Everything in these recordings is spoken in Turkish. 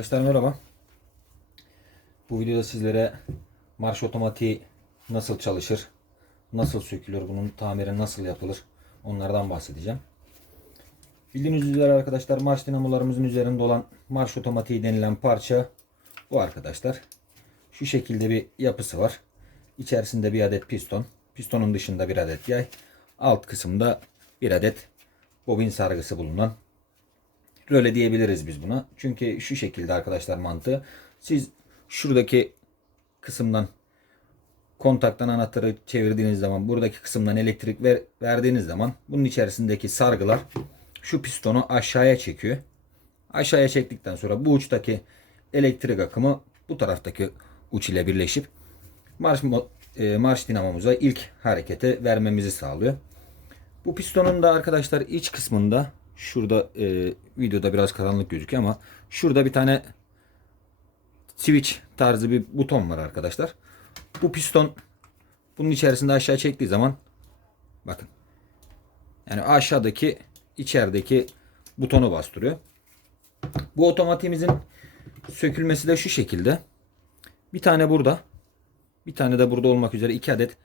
Arkadaşlar merhaba. Bu videoda sizlere marş otomatiği nasıl çalışır, nasıl sökülür, bunun tamiri nasıl yapılır onlardan bahsedeceğim. Bildiğiniz üzere arkadaşlar marş dinamolarımızın üzerinde olan marş otomatiği denilen parça bu arkadaşlar. Şu şekilde bir yapısı var. İçerisinde bir adet piston, pistonun dışında bir adet yay, alt kısımda bir adet bobin sargısı bulunan Röle diyebiliriz biz buna. Çünkü şu şekilde arkadaşlar mantığı. Siz şuradaki kısımdan kontaktan anahtarı çevirdiğiniz zaman buradaki kısımdan elektrik ver, verdiğiniz zaman bunun içerisindeki sargılar şu pistonu aşağıya çekiyor. Aşağıya çektikten sonra bu uçtaki elektrik akımı bu taraftaki uç ile birleşip marş, e, marş dinamomuza ilk harekete vermemizi sağlıyor. Bu pistonun da arkadaşlar iç kısmında şurada e, videoda biraz karanlık gözüküyor ama şurada bir tane switch tarzı bir buton var arkadaşlar. Bu piston bunun içerisinde aşağı çektiği zaman bakın yani aşağıdaki içerideki butonu bastırıyor. Bu otomatiğimizin sökülmesi de şu şekilde. Bir tane burada. Bir tane de burada olmak üzere iki adet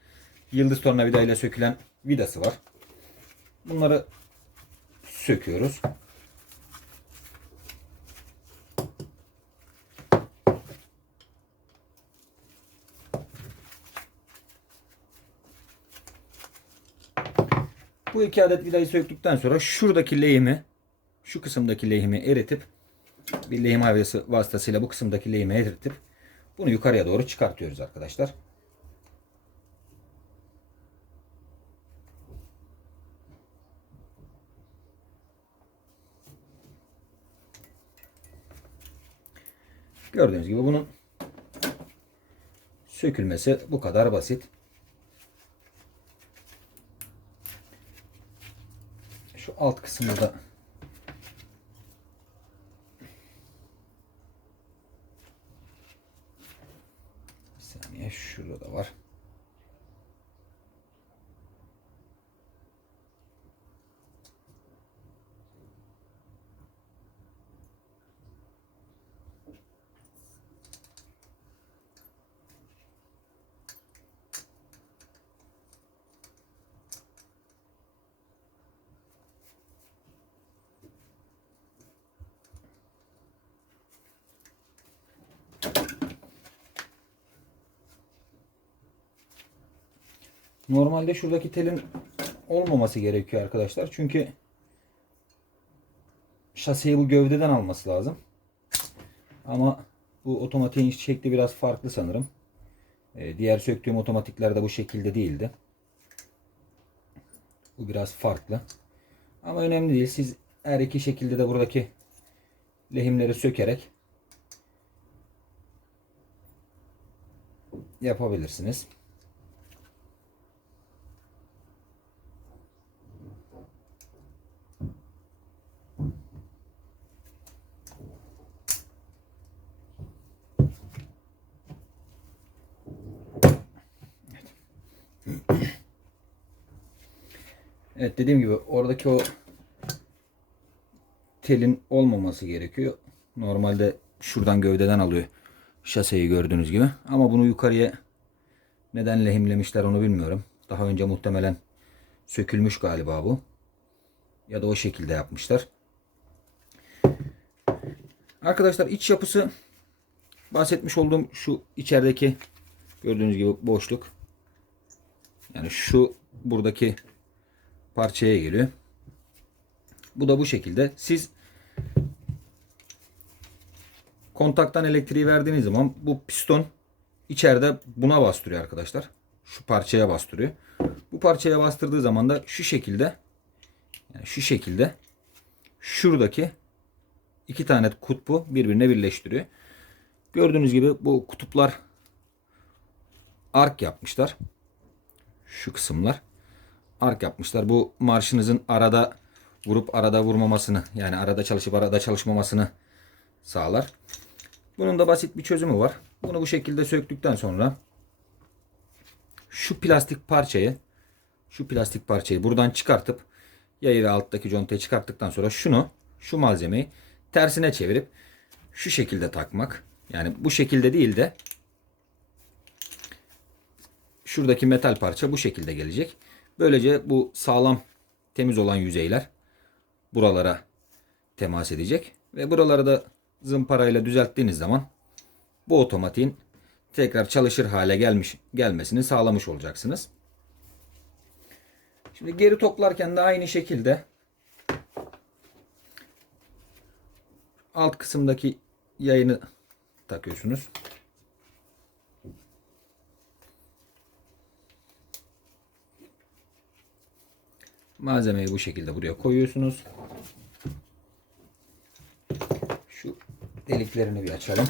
yıldız tornavida ile sökülen vidası var. Bunları söküyoruz. Bu iki adet vidayı söktükten sonra şuradaki lehimi, şu kısımdaki lehimi eritip bir lehim havyası vasıtasıyla bu kısımdaki lehimi eritip bunu yukarıya doğru çıkartıyoruz arkadaşlar. Gördüğünüz gibi bunun sökülmesi bu kadar basit. Şu alt kısmı da bir saniye şurada da var. Normalde şuradaki telin olmaması gerekiyor arkadaşlar. Çünkü şaseyi bu gövdeden alması lazım. Ama bu otomatiğin şekli biraz farklı sanırım. Ee, diğer söktüğüm otomatiklerde bu şekilde değildi. Bu biraz farklı. Ama önemli değil. Siz her iki şekilde de buradaki lehimleri sökerek yapabilirsiniz. Evet dediğim gibi oradaki o telin olmaması gerekiyor. Normalde şuradan gövdeden alıyor şaseyi gördüğünüz gibi. Ama bunu yukarıya neden lehimlemişler onu bilmiyorum. Daha önce muhtemelen sökülmüş galiba bu. Ya da o şekilde yapmışlar. Arkadaşlar iç yapısı bahsetmiş olduğum şu içerideki gördüğünüz gibi boşluk. Yani şu buradaki parçaya geliyor. Bu da bu şekilde. Siz kontaktan elektriği verdiğiniz zaman bu piston içeride buna bastırıyor arkadaşlar. Şu parçaya bastırıyor. Bu parçaya bastırdığı zaman da şu şekilde yani şu şekilde şuradaki iki tane kutbu birbirine birleştiriyor. Gördüğünüz gibi bu kutuplar ark yapmışlar. Şu kısımlar ark yapmışlar. Bu marşınızın arada vurup arada vurmamasını yani arada çalışıp arada çalışmamasını sağlar. Bunun da basit bir çözümü var. Bunu bu şekilde söktükten sonra şu plastik parçayı şu plastik parçayı buradan çıkartıp yayı alttaki contayı çıkarttıktan sonra şunu şu malzemeyi tersine çevirip şu şekilde takmak. Yani bu şekilde değil de şuradaki metal parça bu şekilde gelecek. Böylece bu sağlam temiz olan yüzeyler buralara temas edecek ve buraları da zımparayla düzelttiğiniz zaman bu otomatiğin tekrar çalışır hale gelmiş gelmesini sağlamış olacaksınız. Şimdi geri toplarken de aynı şekilde alt kısımdaki yayını takıyorsunuz. Malzemeyi bu şekilde buraya koyuyorsunuz. Şu deliklerini bir açalım.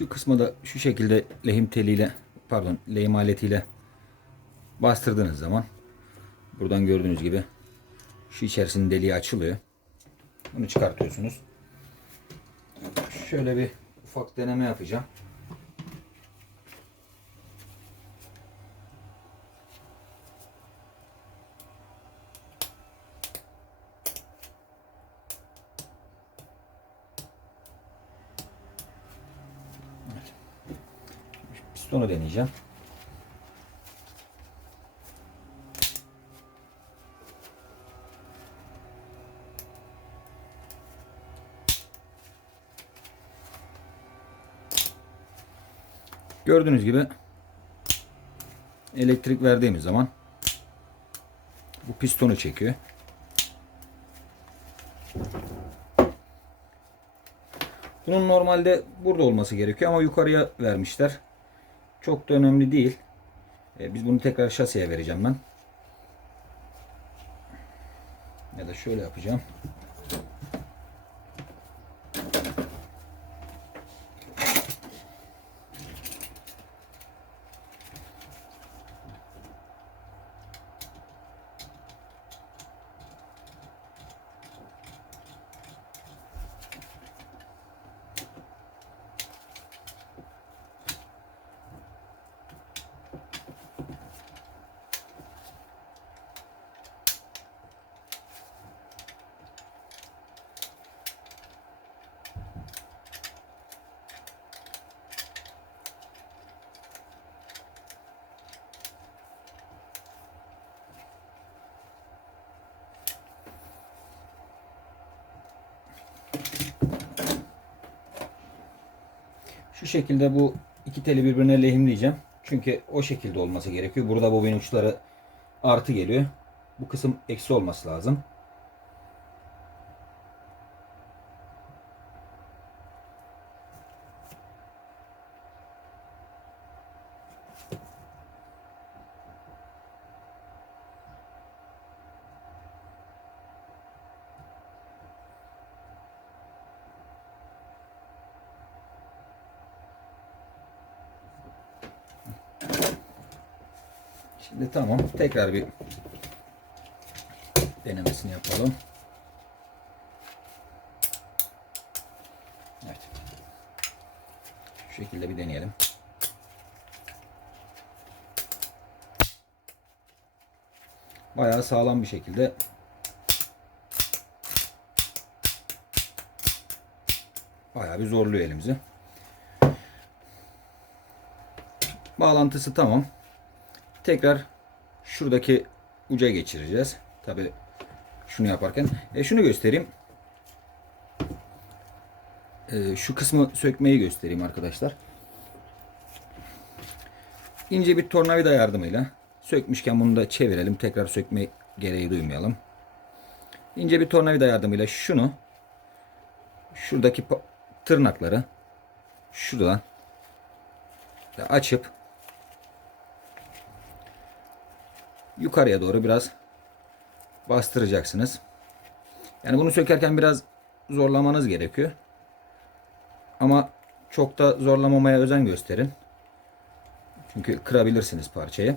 Şu kısmı da şu şekilde lehim teliyle pardon lehim aletiyle bastırdığınız zaman buradan gördüğünüz gibi şu içerisinin deliği açılıyor. Bunu çıkartıyorsunuz. Şöyle bir ufak deneme yapacağım. Pistonu deneyeceğim. Gördüğünüz gibi elektrik verdiğimiz zaman bu pistonu çekiyor. Bunun normalde burada olması gerekiyor ama yukarıya vermişler. Çok da önemli değil. E, biz bunu tekrar şasiye vereceğim ben. Ya da şöyle yapacağım. Şekilde bu iki teli birbirine lehimleyeceğim. Çünkü o şekilde olması gerekiyor. Burada bobin uçları artı geliyor. Bu kısım eksi olması lazım. Tamam. Tekrar bir denemesini yapalım. Evet. Şu şekilde bir deneyelim. Bayağı sağlam bir şekilde bayağı bir zorluyor elimizi. Bağlantısı tamam. Tekrar şuradaki uca geçireceğiz. Tabi şunu yaparken. E, şunu göstereyim. E, şu kısmı sökmeyi göstereyim arkadaşlar. İnce bir tornavida yardımıyla sökmüşken bunu da çevirelim. Tekrar sökme gereği duymayalım. İnce bir tornavida yardımıyla şunu şuradaki tırnakları şuradan açıp yukarıya doğru biraz bastıracaksınız. Yani bunu sökerken biraz zorlamanız gerekiyor. Ama çok da zorlamamaya özen gösterin. Çünkü kırabilirsiniz parçayı.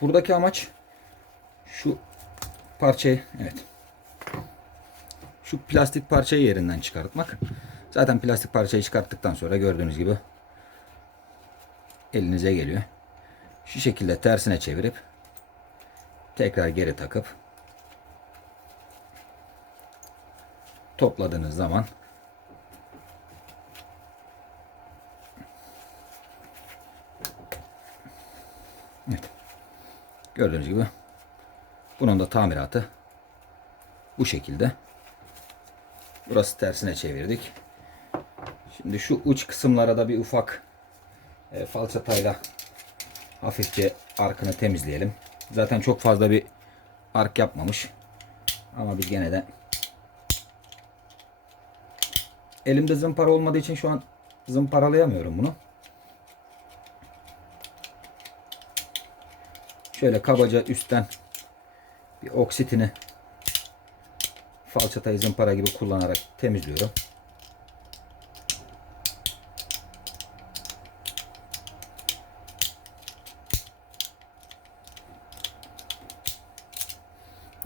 Buradaki amaç şu parçayı evet. Şu plastik parçayı yerinden çıkartmak. Zaten plastik parçayı çıkarttıktan sonra gördüğünüz gibi elinize geliyor. Şu şekilde tersine çevirip tekrar geri takıp topladığınız zaman Evet. Gördüğünüz gibi bunun da tamiratı bu şekilde. Burası tersine çevirdik. Şimdi şu uç kısımlara da bir ufak e, falçatayla hafifçe arkını temizleyelim. Zaten çok fazla bir ark yapmamış. Ama biz gene de elimde zımpara olmadığı için şu an zımparalayamıyorum bunu. Şöyle kabaca üstten bir oksitini falçatayı zımpara gibi kullanarak temizliyorum.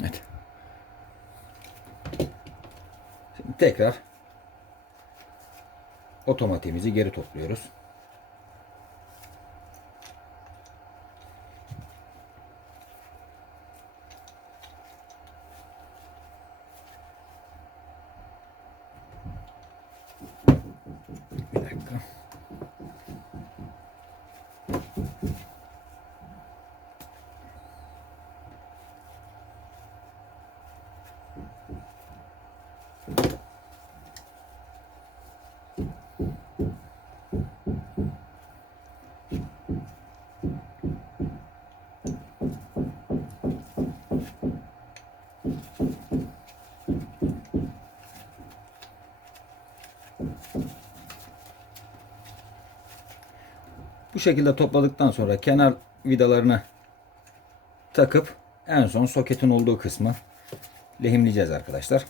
Evet. Şimdi tekrar otomatiğimizi geri topluyoruz. Bir dakika. Bu şekilde topladıktan sonra kenar vidalarını takıp en son soketin olduğu kısmı lehimleyeceğiz arkadaşlar.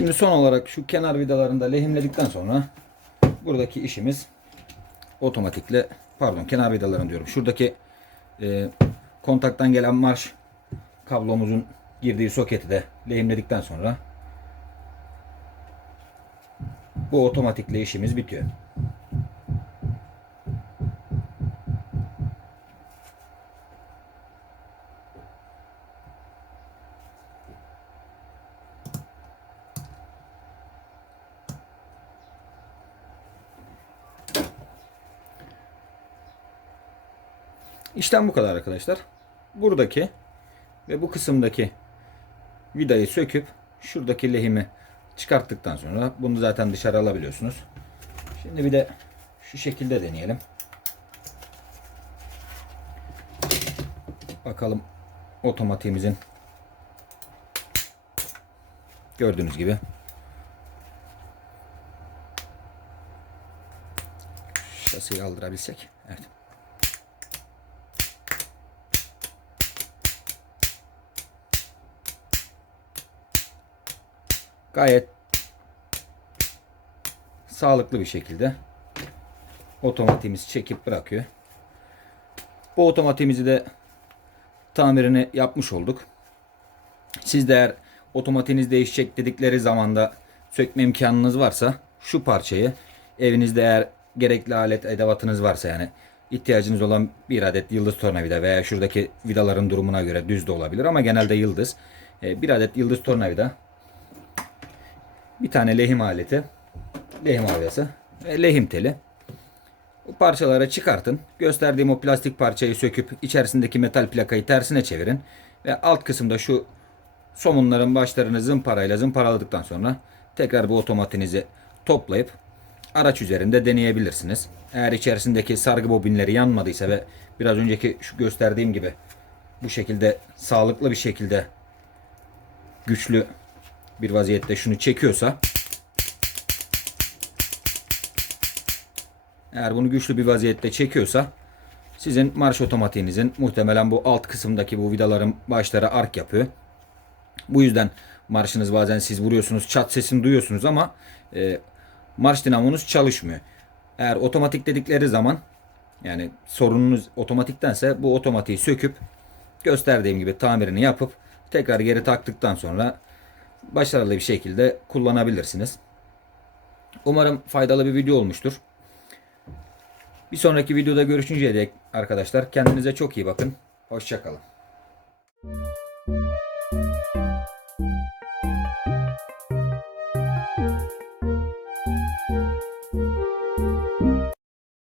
Şimdi son olarak şu kenar vidalarını da lehimledikten sonra buradaki işimiz otomatikle pardon kenar vidalarını diyorum. Şuradaki e, kontaktan gelen marş kablomuzun girdiği soketi de lehimledikten sonra bu otomatikle işimiz bitiyor. İşlem bu kadar arkadaşlar. Buradaki ve bu kısımdaki vidayı söküp şuradaki lehimi çıkarttıktan sonra bunu zaten dışarı alabiliyorsunuz. Şimdi bir de şu şekilde deneyelim. Bakalım otomatiğimizin gördüğünüz gibi şasiyi aldırabilsek. Evet. Gayet sağlıklı bir şekilde otomatiğimizi çekip bırakıyor. Bu otomatiğimizi de tamirini yapmış olduk. Siz de eğer otomatiğiniz değişecek dedikleri zamanda sökme imkanınız varsa şu parçayı evinizde eğer gerekli alet edevatınız varsa yani ihtiyacınız olan bir adet yıldız tornavida veya şuradaki vidaların durumuna göre düz de olabilir ama genelde yıldız. E, Bir adet yıldız tornavida bir tane lehim aleti lehim avyası ve lehim teli bu parçaları çıkartın. Gösterdiğim o plastik parçayı söküp içerisindeki metal plakayı tersine çevirin. Ve alt kısımda şu somunların başlarını zımparayla zımparaladıktan sonra tekrar bu otomatinizi toplayıp araç üzerinde deneyebilirsiniz. Eğer içerisindeki sargı bobinleri yanmadıysa ve biraz önceki şu gösterdiğim gibi bu şekilde sağlıklı bir şekilde güçlü bir vaziyette şunu çekiyorsa Eğer bunu güçlü bir vaziyette çekiyorsa sizin marş otomatiğinizin muhtemelen bu alt kısımdaki bu vidaların başları ark yapıyor. Bu yüzden marşınız bazen siz vuruyorsunuz çat sesini duyuyorsunuz ama e, marş dinamonuz çalışmıyor. Eğer otomatik dedikleri zaman yani sorununuz otomatiktense bu otomatiği söküp gösterdiğim gibi tamirini yapıp tekrar geri taktıktan sonra başarılı bir şekilde kullanabilirsiniz. Umarım faydalı bir video olmuştur. Bir sonraki videoda görüşünceye dek arkadaşlar kendinize çok iyi bakın. Hoşçakalın.